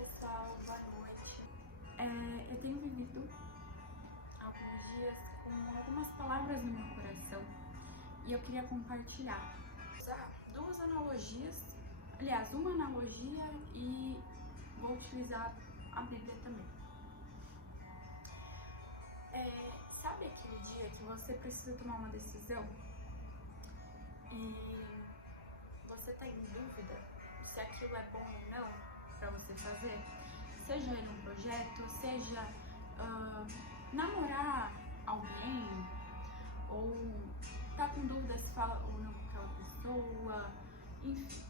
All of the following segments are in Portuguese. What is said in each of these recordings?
pessoal, boa noite. Eu tenho vivido alguns dias com algumas palavras no meu coração e eu queria compartilhar. Usar duas analogias, aliás, uma analogia e vou utilizar a Bíblia também. Sabe aquele dia que você precisa tomar uma decisão e você tá em dúvida se aquilo é bom ou não para você fazer? Seja em um projeto, seja namorar alguém, ou tá com dúvida se fala ou não com aquela pessoa, enfim.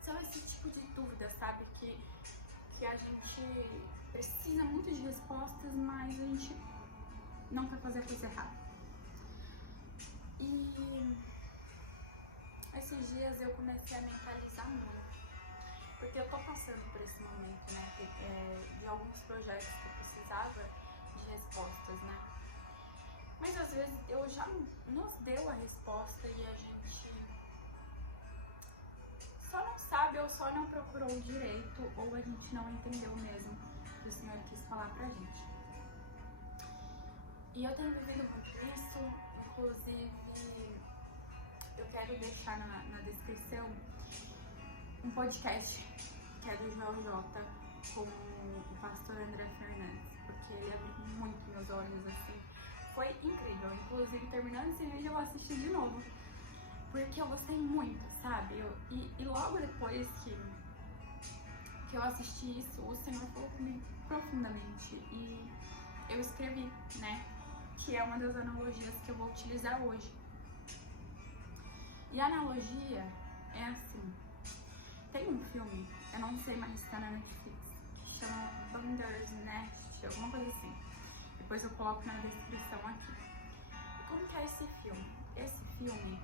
São esse tipo de dúvidas, sabe? Que a gente precisa muito de respostas, mas a gente não quer fazer a coisa errada. E esses dias eu comecei a mentalizar muito, porque eu tô passando por esse momento, né, de alguns projetos que eu precisava de respostas, né, mas às vezes Deus já nos deu a resposta e a gente só não sabe ou só não procurou direito, ou a gente não entendeu mesmo o que o Senhor quis falar pra gente. E eu tenho vivido muito isso, inclusive eu quero deixar na descrição um podcast que é do João J com o pastor André Fernandes, porque ele abriu muito meus olhos, assim, foi incrível. Inclusive, terminando esse vídeo, eu assisti de novo, porque eu gostei muito, sabe? E logo depois que eu assisti isso, o Senhor falou comigo profundamente e eu escrevi, né? Que é uma das analogias que eu vou utilizar hoje. E a analogia é assim: tem um filme, eu não sei mais se tá na Netflix, que chama Bandersnatch, alguma coisa assim. Depois eu coloco na descrição aqui. E como que é esse filme? Esse filme,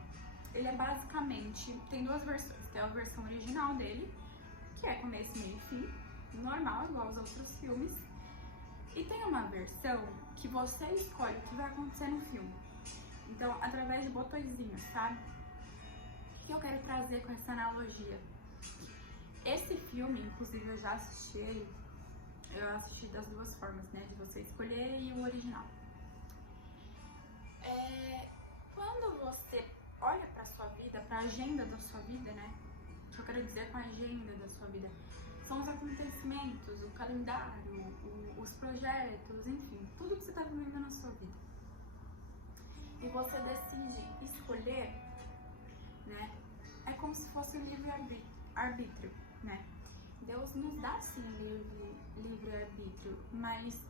ele é basicamente, tem duas versões. Tem a versão original dele, que é começo, meio e fim, normal, igual aos outros filmes. E tem uma versão que você escolhe o que vai acontecer no filme. Então, através de botõezinhos, sabe? O que eu quero trazer com essa analogia? Esse filme, inclusive, eu já assisti ele. Eu assisti das duas formas, né? De você escolher e o original. Quando você olha pra sua vida, pra agenda da sua vida, né? O que eu quero dizer com a agenda da sua vida? São os acontecimentos, o calendário, os projetos, enfim, tudo que você tá vivendo na sua vida. E você decide escolher, né? É como se fosse um livre-arbítrio, né? Deus nos dá sim livre-arbítrio, mas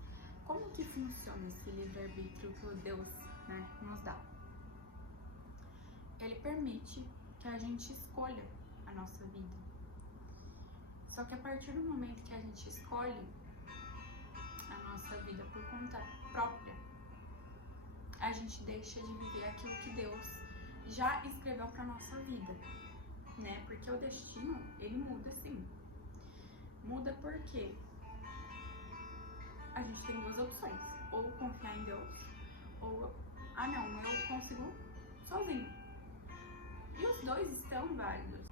como que funciona esse livre-arbítrio que o Deus, né, nos dá? Ele permite que a gente escolha a nossa vida. Só que a partir do momento que a gente escolhe a nossa vida por conta própria, a gente deixa de viver aquilo que Deus já escreveu para nossa vida, né? Porque o destino, ele muda sim. Muda porque a gente tem duas opções: ou confiar em Deus, ou não, eu consigo sozinho. E os dois estão válidos.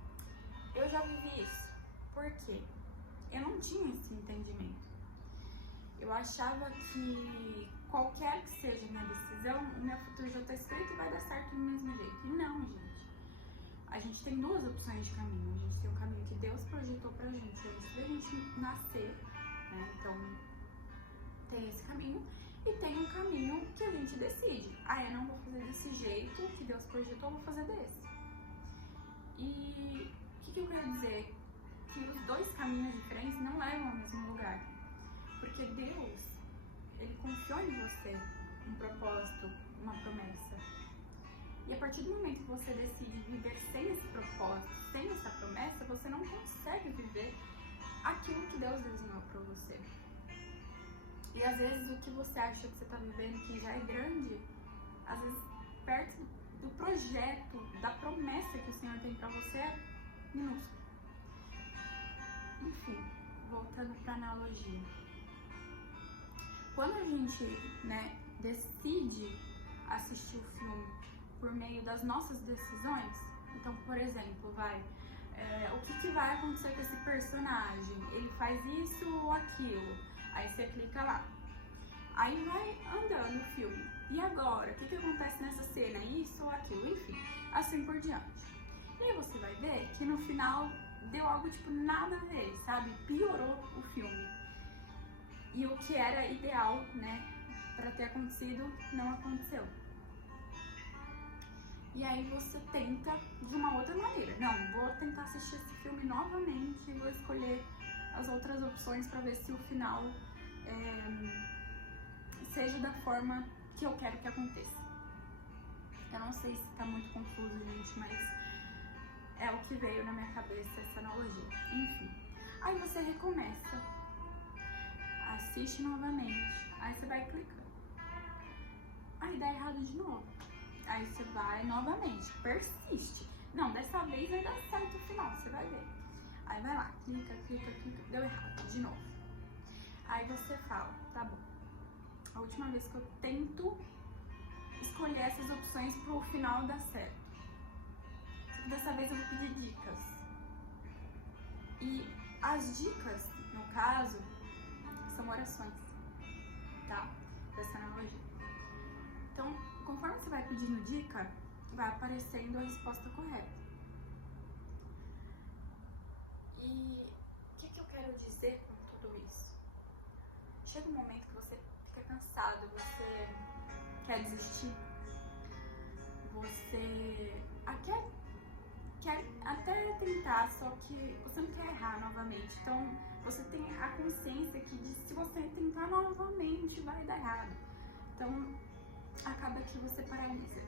Eu já vivi isso. Por quê? Eu não tinha esse entendimento. Eu achava que qualquer que seja a minha decisão, o meu futuro já está escrito e vai dar certo do mesmo jeito. E não, gente. A gente tem duas opções de caminho. A gente tem um caminho que Deus projetou pra gente antes da gente nascer, né? Então, tem esse caminho. E tem um caminho que a gente decide. Eu não vou fazer desse jeito que Deus projetou, eu vou fazer desse. E o que eu quero dizer? Que os dois caminhos diferentes não levam ao mesmo lugar. Porque Deus, ele confiou em você um propósito, uma promessa. E a partir do momento que você decide viver sem esse propósito, sem essa promessa, você não consegue viver aquilo que Deus desenhou para você. E às vezes o que você acha que você está vivendo que já é grande, às vezes perto do projeto, da promessa que o Senhor tem para você, é minúsculo. Enfim, voltando para a analogia. Quando a gente, né, decide assistir o filme por meio das nossas decisões, então, por exemplo, o que vai acontecer com esse personagem, ele faz isso ou aquilo, aí você clica lá. Aí vai andando o filme. E agora? O que acontece nessa cena? Isso ou aquilo? Enfim, assim por diante. E aí você vai ver que no final deu algo tipo nada a ver, sabe? Piorou o filme. E o que era ideal, né, pra ter acontecido, não aconteceu. E aí você tenta de uma outra maneira. Não, vou tentar assistir esse filme novamente e vou escolher as outras opções pra ver se o final seja da forma que eu quero que aconteça. Eu não sei se tá muito confuso, gente, mas é o que veio na minha cabeça, essa analogia. Enfim, aí você recomeça, assiste novamente, aí você vai clicando. Aí dá errado de novo. Aí você vai novamente, persiste. Não, dessa vez vai dar certo o final, você vai ver. Aí vai lá, clica, deu errado de novo. Aí você fala, tá bom. A última vez que eu tento escolher essas opções pro final dar certo. Só que dessa vez eu vou pedir dicas. E as dicas, no caso, são orações, tá? Dessa analogia. Então, conforme você vai pedindo dica, vai aparecendo a resposta correta. E o que eu quero dizer com tudo isso? Chega um momento que você fica cansado, você quer desistir, você quer até tentar, só que você não quer errar novamente. Então, você tem a consciência que se você tentar novamente, vai dar errado. Então, acaba que você paralisa.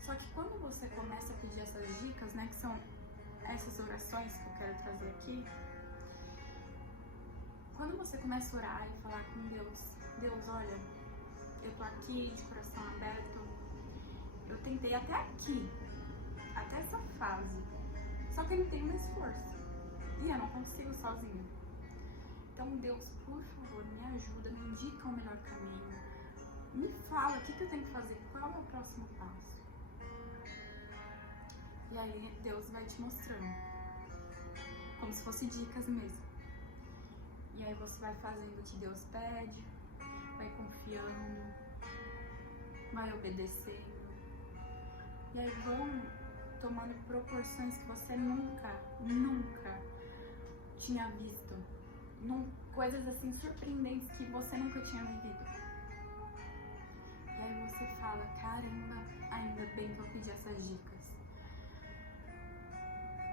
Só que quando você começa a pedir essas dicas, né, que são essas orações que eu quero trazer aqui, quando você começa a orar e falar com Deus, Deus, olha, eu tô aqui de coração aberto, eu tentei até aqui, até essa fase, só que eu não tenho mais força e eu não consigo sozinho. Então, Deus, por favor, me ajuda, me indica o melhor caminho, me fala o que eu tenho que fazer, qual é o próximo passo. E aí Deus vai te mostrando, como se fosse dicas mesmo. E aí você vai fazendo o que Deus pede, vai confiando, vai obedecendo. E aí vão tomando proporções que você nunca tinha visto. Coisas assim surpreendentes que você nunca tinha vivido. E aí você fala, caramba, ainda bem que eu pedi essas dicas.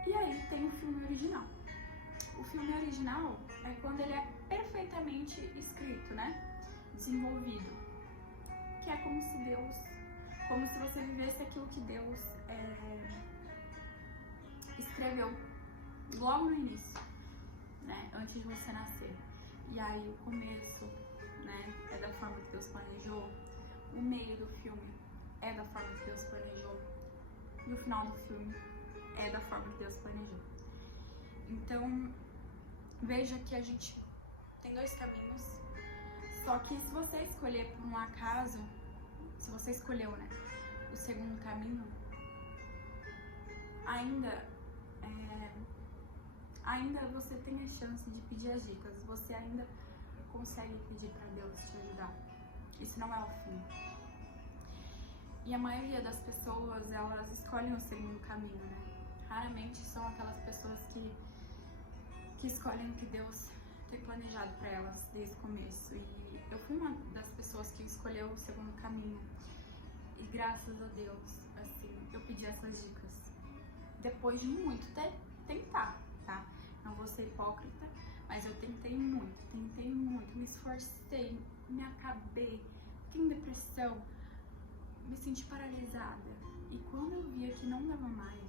E aí tem o filme original. O filme original é quando ele é perfeitamente escrito, né? Desenvolvido. Que é como se você vivesse aquilo que Deus escreveu logo no início, né? Antes de você nascer. E aí o começo, né? É da forma que Deus planejou. O meio do filme é da forma que Deus planejou. E o final do filme é da forma que Deus planejou. Então, veja que a gente tem dois caminhos, só que se você escolher por um acaso, se você escolheu, né, o segundo caminho, ainda você tem a chance de pedir as dicas, você ainda consegue pedir para Deus te ajudar. Isso não é o fim. E a maioria das pessoas, elas escolhem o segundo caminho, né? Raramente são aquelas pessoas que escolhem o que Deus tem planejado para elas desde o começo. E eu fui uma das pessoas que escolheu o segundo caminho. E graças a Deus, assim, eu pedi essas dicas. Depois de muito tentar, tá? Não vou ser hipócrita, mas eu tentei muito, me esforcei, me acabei, fiquei em depressão, me senti paralisada. E quando eu via que não dava mais,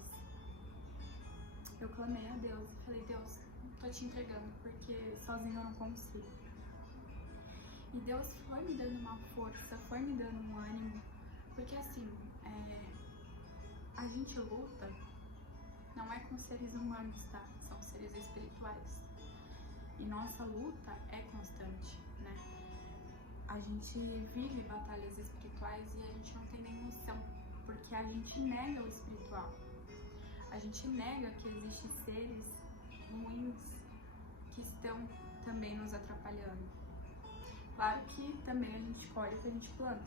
eu clamei a Deus e falei, Deus, tô te entregando, porque sozinho eu não consigo. E Deus foi me dando uma força, foi me dando um ânimo, porque assim, a gente luta não é com seres humanos, tá? São seres espirituais. E nossa luta é constante, né? A gente vive batalhas espirituais e a gente não tem nem noção, porque a gente nega o espiritual. A a gente nega que existem seres ruins que estão também nos atrapalhando. Claro que também a gente colhe o que a gente planta,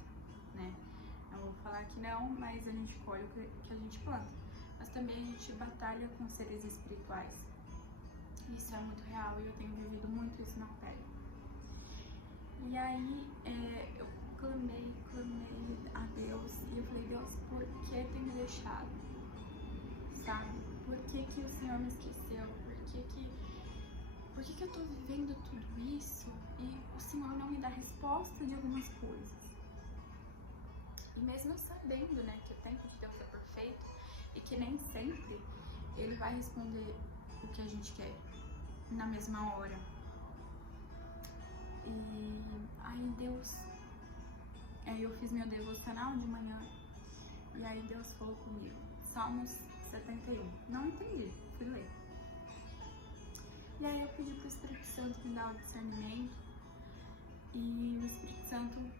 né? Não vou falar que não, mas a gente colhe o que a gente planta. Mas também a gente batalha com seres espirituais. Isso é muito real e eu tenho vivido muito isso na pele. E aí eu clamei a Deus e eu falei, Deus, por que tem me deixado? Sabe? Por que o Senhor me esqueceu? Por que eu tô vivendo tudo isso e o Senhor não me dá resposta de algumas coisas? E mesmo sabendo, né, que o tempo de Deus é perfeito e que nem sempre Ele vai responder o que a gente quer na mesma hora. E aí eu fiz meu devocional de manhã e aí Deus falou comigo, Salmos 71. Não entendi, fui ler. E aí eu pedi pro Espírito Santo me dar o discernimento e o Espírito Santo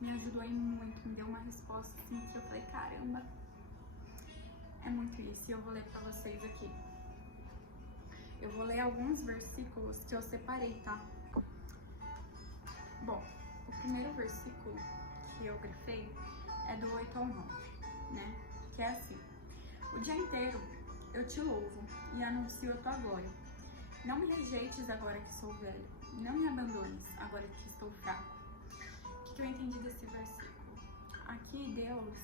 me ajudou muito, me deu uma resposta assim que eu falei, caramba, é muito isso. E eu vou ler pra vocês aqui. Eu vou ler alguns versículos que eu separei, tá? Bom, o primeiro versículo que eu grifei é do 8 ao 9, né? Que é assim: o dia inteiro eu te louvo e anuncio a tua glória. Não me rejeites agora que sou velho, não me abandones agora que estou fraco. O que eu entendi desse versículo? Aqui Deus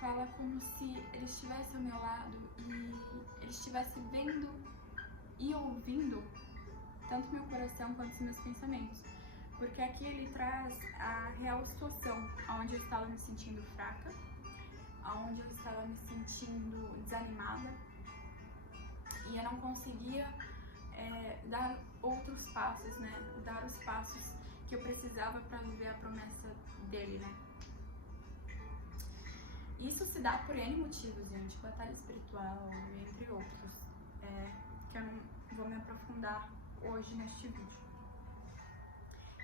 fala como se Ele estivesse ao meu lado e Ele estivesse vendo e ouvindo tanto meu coração quanto os meus pensamentos. Porque aqui Ele traz a real situação, onde eu estava me sentindo fraca, onde eu estava me sentindo desanimada e eu não conseguia dar outros passos, né? Dar os passos que eu precisava para viver a promessa dele, né? Isso se dá por N motivos, gente, batalha espiritual, entre outros, que eu não vou me aprofundar hoje neste vídeo.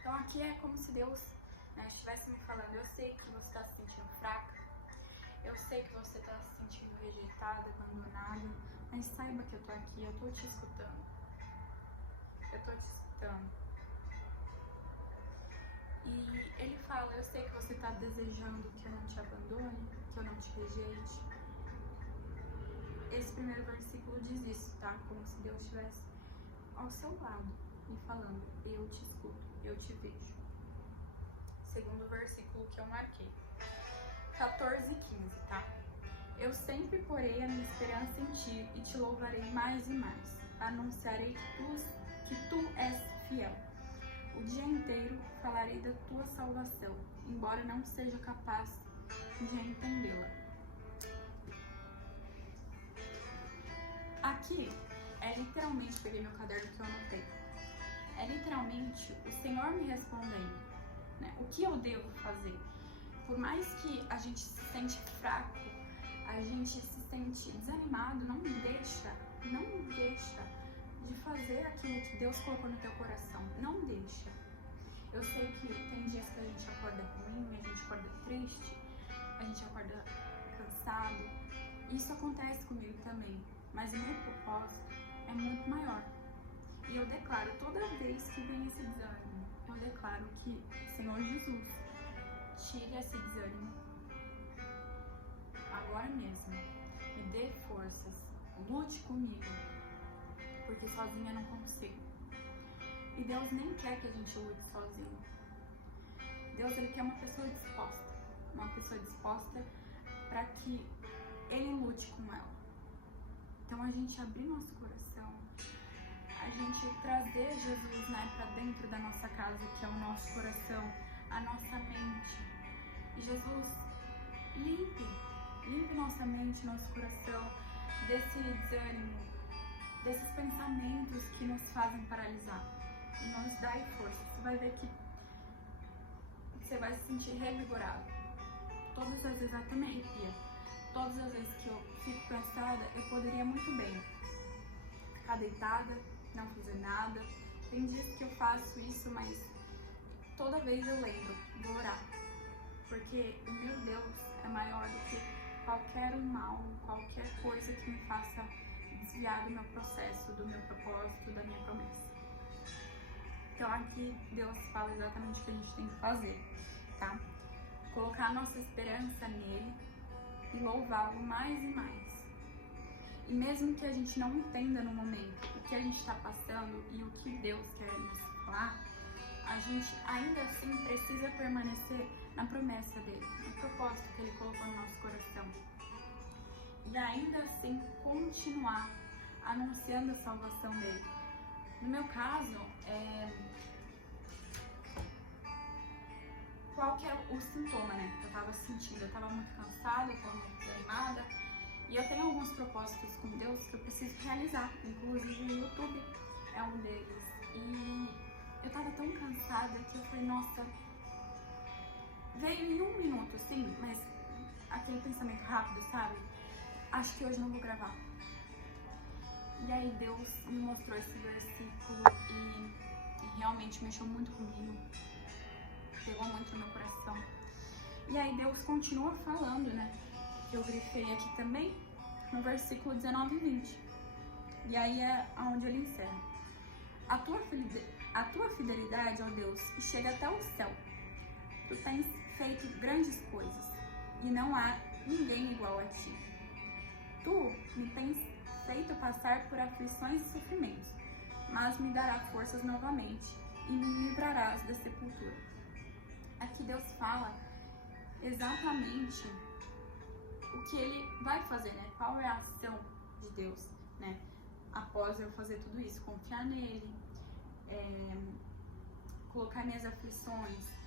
Então aqui é como se Deus, né, estivesse me falando, eu sei que você está se sentindo fraca, eu sei que você está se sentindo rejeitada, abandonada, mas saiba que eu tô aqui, eu tô te escutando. Eu tô te escutando. E Ele fala, eu sei que você tá desejando que eu não te abandone, que eu não te rejeite. Esse primeiro versículo diz isso, tá? Como se Deus estivesse ao seu lado e falando, eu te escuto, eu te vejo. Segundo versículo que eu marquei, 14 e 15, tá? Eu sempre porei a minha esperança em ti e te louvarei mais e mais. Anunciarei que tu és fiel. O dia inteiro falarei da tua salvação, embora não seja capaz de entendê-la. Aqui é literalmente, peguei meu caderno que eu anotei. É literalmente o Senhor me respondendo, né? O que eu devo fazer? Por mais que a gente se sente fraco, a gente se sente desanimado, não deixa de fazer aquilo que Deus colocou no teu coração. Não deixa. Eu sei que tem dias que a gente acorda ruim, a gente acorda triste, a gente acorda cansado. Isso acontece comigo também, mas o meu propósito é muito maior. E eu declaro, toda vez que vem esse desânimo, eu declaro que, Senhor Jesus, tire esse desânimo agora mesmo, me dê forças, lute comigo, porque sozinha eu não consigo. E Deus nem quer que a gente lute sozinho. Deus, Ele quer uma pessoa disposta para que Ele lute com ela. Então a gente abrir nosso coração, a gente trazer Jesus, né, para dentro da nossa casa, que é o nosso coração, a nossa mente. E Jesus, limpe nossa mente, nosso coração desse desânimo, desses pensamentos que nos fazem paralisar. E nos dá força. Você vai ver que você vai se sentir revigorado. Todas as vezes, até me arrepia. Todas as vezes que eu fico cansada, eu poderia muito bem ficar deitada, não fazer nada. Tem dias que eu faço isso, mas toda vez eu lembro, vou orar. Porque o meu Deus é maior do que qualquer mal, qualquer coisa que me faça desviar do meu processo, do meu propósito, da minha promessa. Então aqui Deus fala exatamente o que a gente tem que fazer, tá? Colocar a nossa esperança nele e louvá-lo mais e mais. E mesmo que a gente não entenda no momento o que a gente está passando e o que Deus quer nos falar, a gente ainda assim precisa permanecer na promessa dele, no propósito que ele colocou no nosso coração. E ainda assim continuar anunciando a salvação dele. No meu caso, qual que era o sintoma, né? Eu tava sentindo, eu tava muito cansada, eu tava muito desanimada. E eu tenho alguns propósitos com Deus que eu preciso realizar. Inclusive o YouTube é um deles. E eu tava tão cansada que eu falei, nossa, veio em 1 minuto, sim, mas aquele pensamento rápido, sabe? Acho que hoje não vou gravar. E aí Deus me mostrou esse versículo e realmente mexeu muito comigo. Pegou muito no meu coração. E aí Deus continua falando, né? Eu grifei aqui também, no versículo 19 e 20. E aí é onde ele encerra. A tua fidelidade, ó Deus, chega até o céu. Tu tens feito grandes coisas, e não há ninguém igual a ti. Tu me tens feito passar por aflições e sofrimentos, mas me dará forças novamente, e me livrarás da sepultura. Aqui Deus fala exatamente o que ele vai fazer, né? Qual é a ação de Deus, né? Após eu fazer tudo isso, confiar nele, colocar minhas aflições,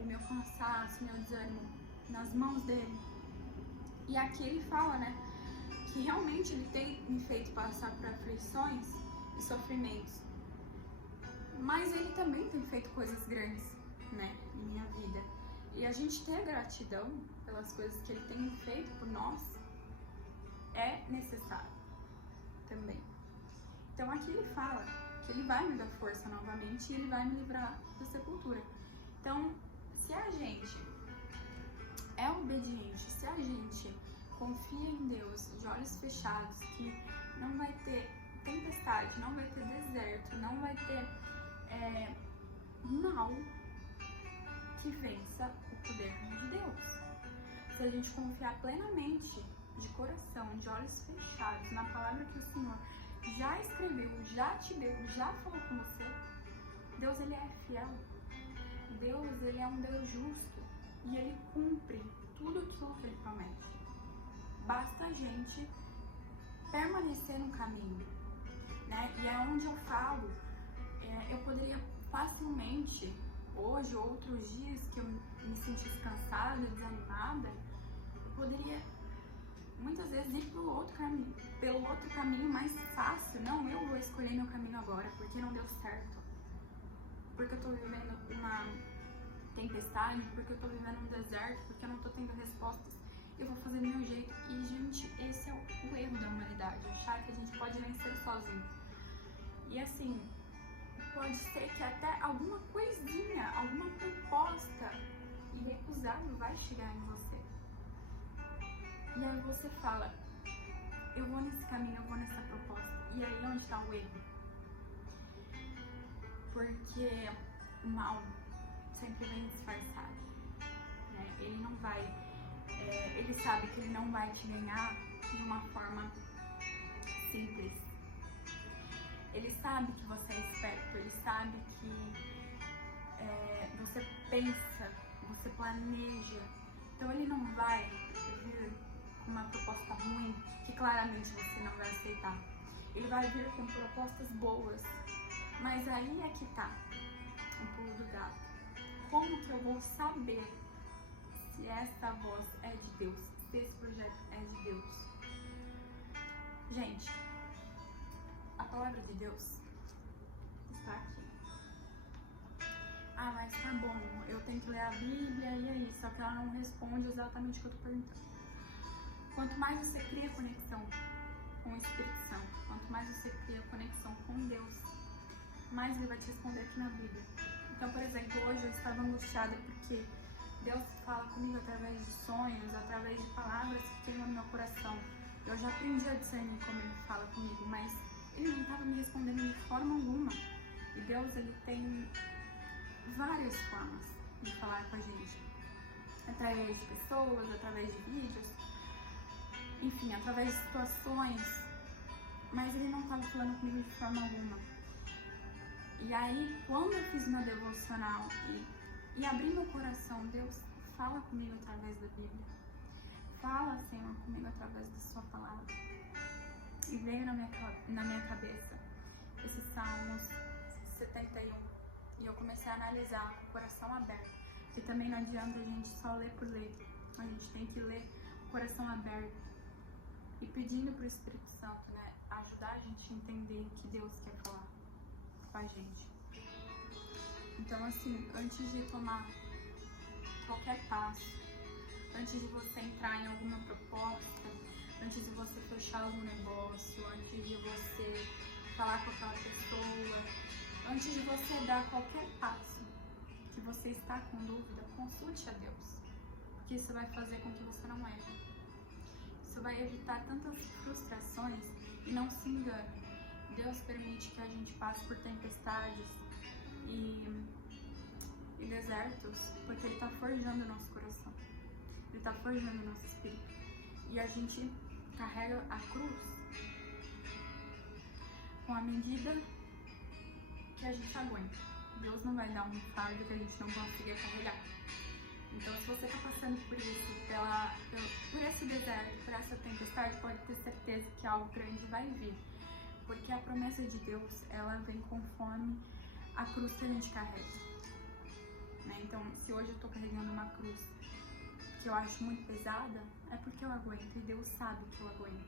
o meu cansaço, o meu desânimo nas mãos dele. E aqui ele fala, né? Que realmente ele tem me feito passar por aflições e sofrimentos. Mas ele também tem feito coisas grandes, né? Em minha vida. E a gente ter gratidão pelas coisas que ele tem feito por nós é necessário também. Então aqui ele fala que ele vai me dar força novamente e ele vai me livrar da sepultura. Então, se a gente é obediente, se a gente confia em Deus de olhos fechados, que não vai ter tempestade, não vai ter deserto, não vai ter mal que vença o poder de Deus. Se a gente confiar plenamente, de coração, de olhos fechados, na palavra que o Senhor já escreveu, já te deu, já falou com você, Deus, ele é fiel. Deus, ele é um Deus justo e ele cumpre tudo aquilo que ele promete. Basta a gente permanecer no caminho, né? E é onde eu falo, eu poderia facilmente, hoje, outros dias que eu me sentisse cansada, desanimada, eu poderia muitas vezes ir pelo outro caminho mais fácil. Não, eu vou escolher meu caminho agora, porque não deu certo. Porque eu tô vivendo uma tempestade, porque eu tô vivendo um deserto, porque eu não tô tendo respostas. Eu vou fazer do meu jeito. E, gente, esse é o erro da humanidade, achar que a gente pode vencer sozinho. E assim, pode ser que até alguma coisinha, alguma proposta irrecusável vai chegar em você. E aí você fala, eu vou nesse caminho, eu vou nessa proposta. E aí onde está o erro? Porque o mal sempre vem disfarçado, né? Ele não vai, ele sabe que ele não vai te ganhar de uma forma simples. Ele sabe que você é esperto, ele sabe que você pensa, você planeja. Então ele não vai vir com uma proposta ruim que claramente você não vai aceitar. Ele vai vir com propostas boas. Mas aí é que tá o pulo do gato. Como que eu vou saber se essa voz é de Deus, se esse projeto é de Deus? Gente, a palavra de Deus está aqui. Ah, mas tá bom, eu tenho que ler a Bíblia e é isso, só que ela não responde exatamente o que eu tô perguntando. Quanto mais você cria conexão com o Espírito Santo, quanto mais você cria conexão com Deus, mais ele vai te responder aqui na Bíblia. Então, por exemplo, hoje eu estava angustiada porque Deus fala comigo através de sonhos, através de palavras que tem no meu coração. Eu já aprendi a discernir como Ele fala comigo, mas Ele não estava me respondendo de forma alguma. E Deus, Ele tem várias formas de falar com a gente. Através de pessoas, através de vídeos, enfim, através de situações. Mas Ele não estava falando comigo de forma alguma. E aí, quando eu fiz meu devocional e abri meu coração, Deus fala comigo através da Bíblia. Fala, Senhor, comigo através da sua palavra. E veio na minha cabeça esses Salmos 71. E eu comecei a analisar com o coração aberto. Porque também não adianta a gente só ler por ler. A gente tem que ler com o coração aberto. E pedindo para o Espírito Santo, né, ajudar a gente a entender o que Deus quer falar com a gente. Então, assim, antes de tomar qualquer passo, antes de você entrar em alguma proposta, antes de você fechar algum negócio, antes de você falar com aquela pessoa, antes de você dar qualquer passo que você está com dúvida, consulte a Deus, porque isso vai fazer com que você não erre. Isso vai evitar tantas frustrações. E não se engane, Deus permite que a gente passe por tempestades e desertos, porque Ele está forjando o nosso coração. Ele está forjando o nosso espírito. E a gente carrega a cruz com a medida que a gente aguenta. Deus não vai dar um fardo que a gente não consiga carregar. Então, se você está passando por isso, por esse deserto, por essa tempestade, pode ter certeza que algo grande vai vir. Porque a promessa de Deus, ela vem conforme a cruz que a gente carrega. Né? Então, se hoje eu estou carregando uma cruz que eu acho muito pesada, é porque eu aguento. E Deus sabe que eu aguento.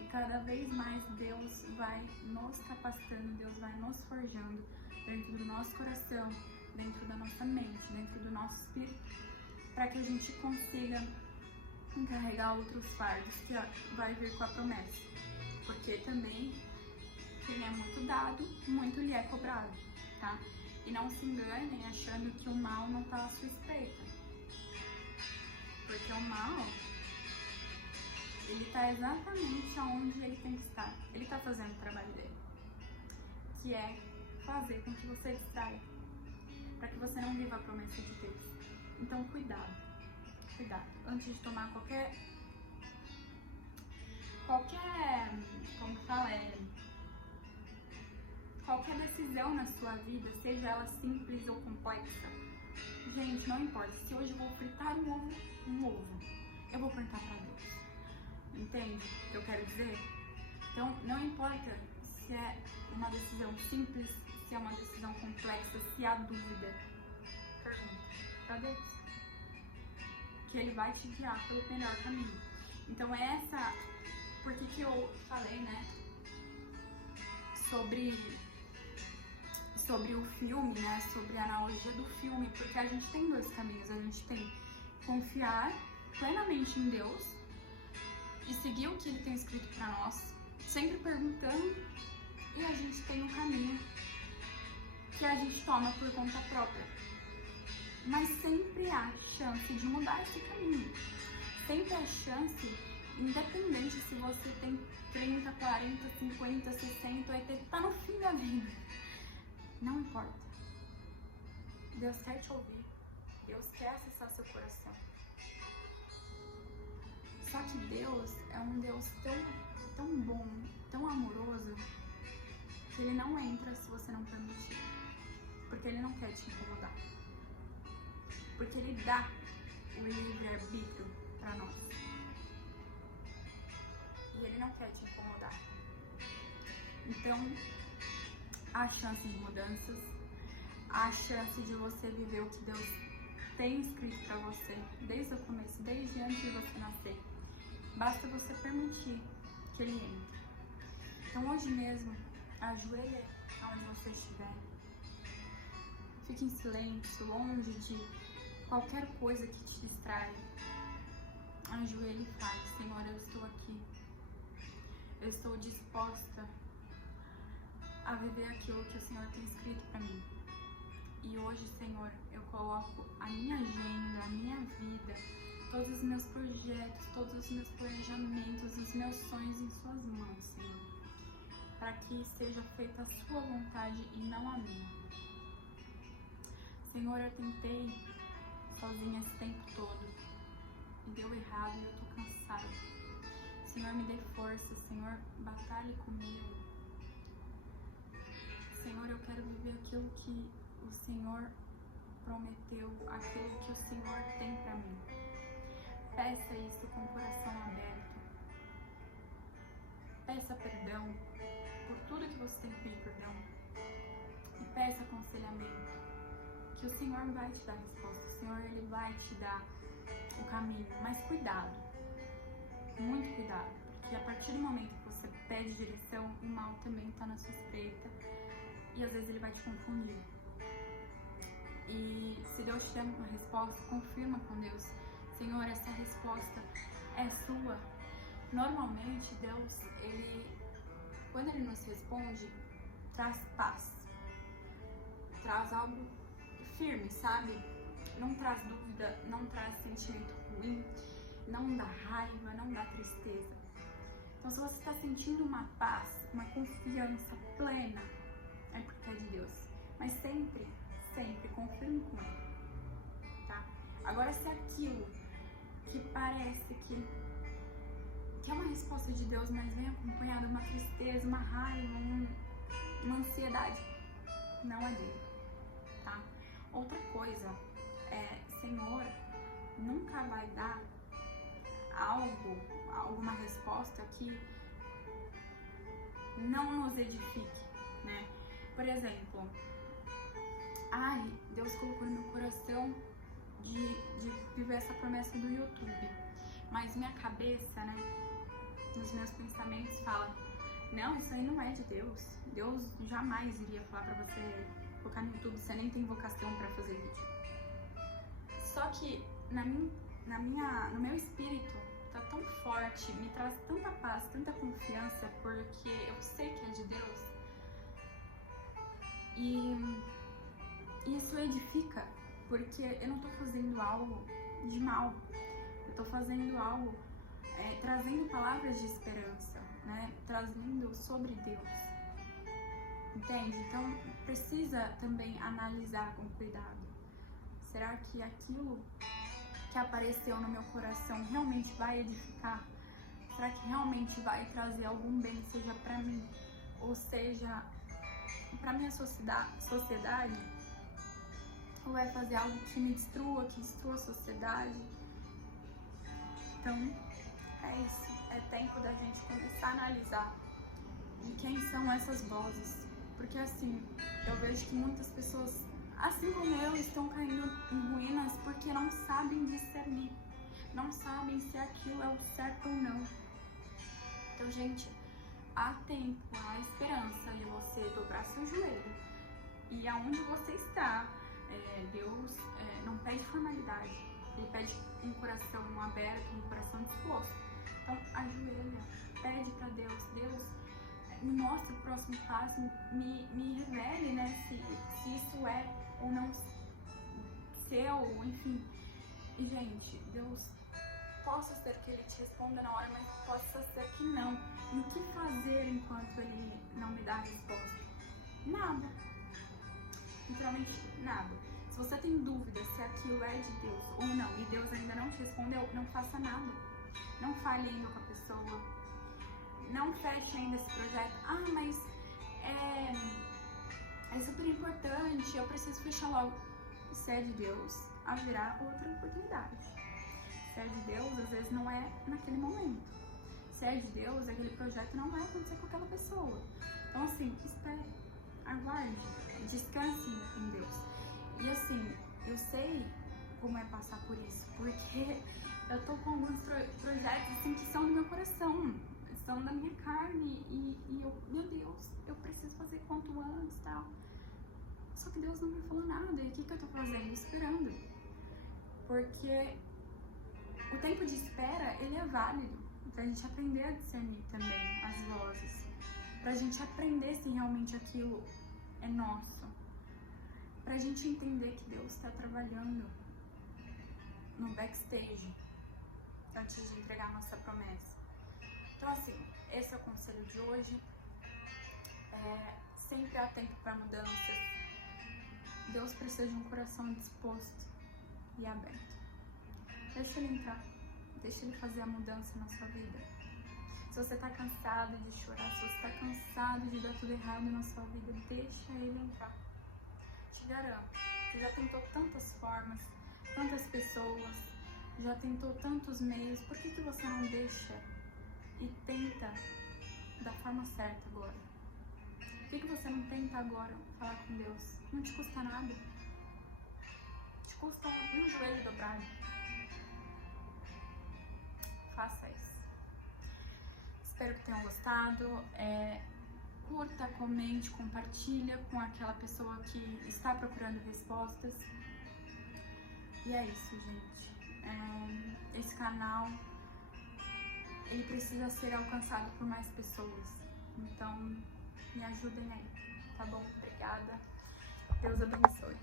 E cada vez mais Deus vai nos capacitando, Deus vai nos forjando dentro do nosso coração, dentro da nossa mente, dentro do nosso espírito, para que a gente consiga encarregar outros fardos que vai vir com a promessa. Porque também, quem é muito dado, muito lhe é cobrado, tá? E não se enganem achando que o mal não está à sua espreita. Porque o mal, ele está exatamente onde ele tem que estar. Ele está fazendo o trabalho dele, que é fazer com que você distraia, para que você não viva a promessa de Deus. Então, cuidado, antes de tomar qualquer, como fala, qualquer decisão na sua vida, seja ela simples ou complexa, gente, não importa. Se hoje eu vou fritar um ovo, eu vou perguntar para Deus. Entende o que eu quero dizer? Então, não importa se é uma decisão simples, se é uma decisão complexa, se há dúvida, pergunta para Deus, que Ele vai te guiar pelo melhor caminho. Então, por que eu falei, né, sobre o filme, né, sobre a analogia do filme, porque a gente tem dois caminhos. A gente tem confiar plenamente em Deus e seguir o que Ele tem escrito para nós, sempre perguntando, e a gente tem um caminho que a gente toma por conta própria. Mas sempre há chance de mudar esse caminho. Sempre há chance, independente se você tem 30, 40, 50, 60, 80, tá no fim da vida. Não importa. Deus quer te ouvir. Deus quer acessar seu coração. Só que Deus é um Deus tão bom, tão amoroso, que Ele não entra se você não permitir. Porque Ele não quer te incomodar. Porque Ele dá o livre-arbítrio para nós. E Ele não quer te incomodar. Então, há chance de mudanças, há chance de você viver o que Deus tem escrito para você desde o começo, desde antes de você nascer. Basta você permitir que Ele entre. Então, hoje mesmo, ajoelhe onde você estiver. Fique em silêncio, longe de qualquer coisa que te distrai. Ajoelhe e fale: Senhor, eu estou aqui. Eu estou disposta a viver aquilo que o Senhor tem escrito para mim. E hoje, Senhor, eu coloco a minha agenda, a minha vida, todos os meus projetos, todos os meus planejamentos, os meus sonhos em suas mãos, Senhor. Para que seja feita a sua vontade e não a minha. Senhor, eu tentei sozinha esse tempo todo e deu errado e eu tô cansada. Senhor, me dê força, Senhor, batalhe comigo. Senhor, eu quero viver aquilo que o Senhor prometeu, aquilo que o Senhor tem para mim. Peça isso com o coração aberto. Peça perdão por tudo que você tem que pedir perdão. E peça aconselhamento. Que o Senhor vai te dar resposta. O Senhor, Ele vai te dar o caminho. Mas cuidado. Muito cuidado. Porque a partir do momento que você pede direção, o mal também está na sua espreita. E às vezes ele vai te confundir. E se Deus te der uma resposta, confirma com Deus. Senhor, essa resposta é sua. Normalmente, Deus, quando Ele nos responde, traz paz. Traz algo firme, sabe? Não traz dúvida, não traz sentimento ruim, não dá raiva, não dá tristeza. Então, se você está sentindo uma paz, uma confiança plena, é porque é de Deus. Mas sempre, sempre confirme com Ele, tá? Agora, se aquilo que parece que é uma resposta de Deus, mas vem acompanhada de uma tristeza, uma raiva, uma ansiedade, não é dele, tá? Outra coisa Senhor nunca vai dar alguma resposta que não nos edifique, né? Por exemplo, Deus colocou no meu coração de viver essa promessa do YouTube, mas minha cabeça, né, nos meus pensamentos fala, não, isso aí não é de Deus. Deus jamais iria falar pra você colocar no YouTube, você nem tem vocação pra fazer vídeo. Só que no meu espírito tá tão forte, me traz tanta paz, tanta confiança, porque eu sei que é de Deus. E isso edifica, porque eu não tô fazendo algo de mal, eu tô fazendo algo trazendo palavras de esperança, né? Trazendo sobre Deus, entende? Então precisa também analisar com cuidado. Será que aquilo que apareceu no meu coração realmente vai edificar? Será que realmente vai trazer algum bem, seja para mim, ou seja para minha sociedade? Ou vai fazer algo que me destrua, que destrua a sociedade? Então, é isso. É tempo da gente começar a analisar de quem são essas vozes. Porque assim, eu vejo que muitas pessoas, assim como eu, estão caindo em ruínas porque não sabem discernir. Não sabem se aquilo é o certo ou não. Então, gente, há tempo, há esperança de você dobrar seu joelho. E aonde você está, Deus não pede formalidade. Ele pede um coração aberto, um coração disposto. Então, ajoelha, pede pra Deus, me mostra o próximo passo, me revele, né, se isso é ou não seu, enfim. E, gente, Deus, possa ser que Ele te responda na hora, mas possa ser que não. E o que fazer enquanto Ele não me dá a resposta? Nada. Literalmente nada. Se você tem dúvida se aquilo é de Deus ou não, e Deus ainda não te respondeu, não faça nada. Não fale ainda com a pessoa. Não feche ainda esse projeto. Mas é super importante, eu preciso fechar logo. Se é de Deus, haverá outra oportunidade. Se é de Deus, às vezes não é naquele momento. Se é de Deus, aquele projeto não vai acontecer com aquela pessoa. Então, assim, espere, aguarde, descanse em Deus. E assim, eu sei como é passar por isso, porque eu tô com alguns projetos assim que são do meu coração, são da minha carne, e eu, meu Deus, eu preciso fazer quanto antes e tal. Só que Deus não me falou nada, e o que eu tô fazendo? Esperando. Porque o tempo de espera, ele é válido, pra gente aprender a discernir também as vozes, pra gente aprender se realmente aquilo é nosso. pra gente entender que Deus está trabalhando no backstage antes de entregar a nossa promessa. Então assim, esse é o conselho de hoje. Sempre há tempo para mudanças. Deus precisa de um coração disposto e aberto. Deixa Ele entrar, deixa Ele fazer a mudança na sua vida. Se você tá cansado de chorar, se você tá cansado de dar tudo errado na sua vida, deixa Ele entrar. Te garanto, você já tentou tantas formas, tantas pessoas, já tentou tantos meios, por que você não deixa e tenta da forma certa agora? Por que você não tenta agora falar com Deus? Não te custa nada. Te custa um joelho dobrado. Faça isso. Espero que tenham gostado. Curta, comente, compartilha com aquela pessoa que está procurando respostas. E é isso, gente. Esse canal, ele precisa ser alcançado por mais pessoas. Então, me ajudem aí, tá bom? Obrigada. Deus abençoe.